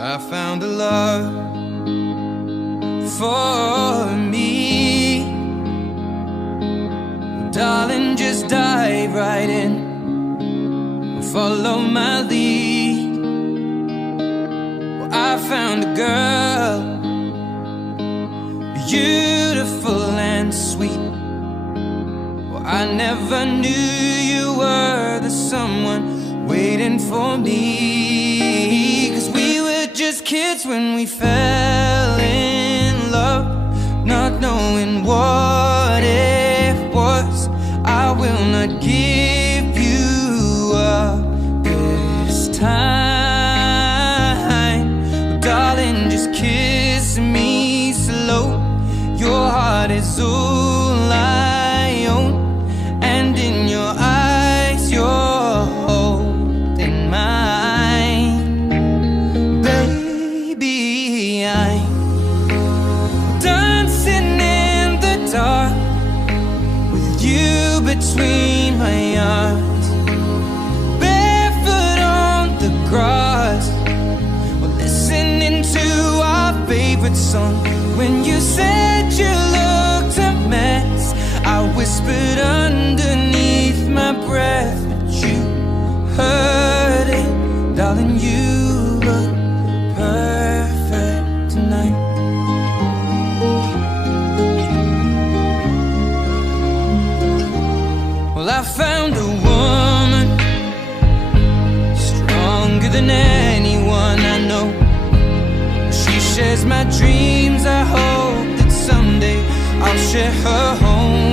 I found a love for me. Darling, just dive right in and follow my lead. Well, I found a girl, beautiful and sweet. Well, I never knew you were the someone waiting for me. 'Cause we were just kids when we fell in love, not knowing what it was. I will not give you up this time. Darling, just kiss me slow. Your heart is all I own, and in your eyes you're holding mine. Baby, I'm dancing in the dark with you between my arms, barefoot on the grass. We're listening to our favorite song. When you said you looked a mess, I whispered underneath my breath, but you heard it. Darling, you look perfect tonight. Well, I found a woman stronger than anyone I know. She shares my dreams. I hope that someday I'll share her home.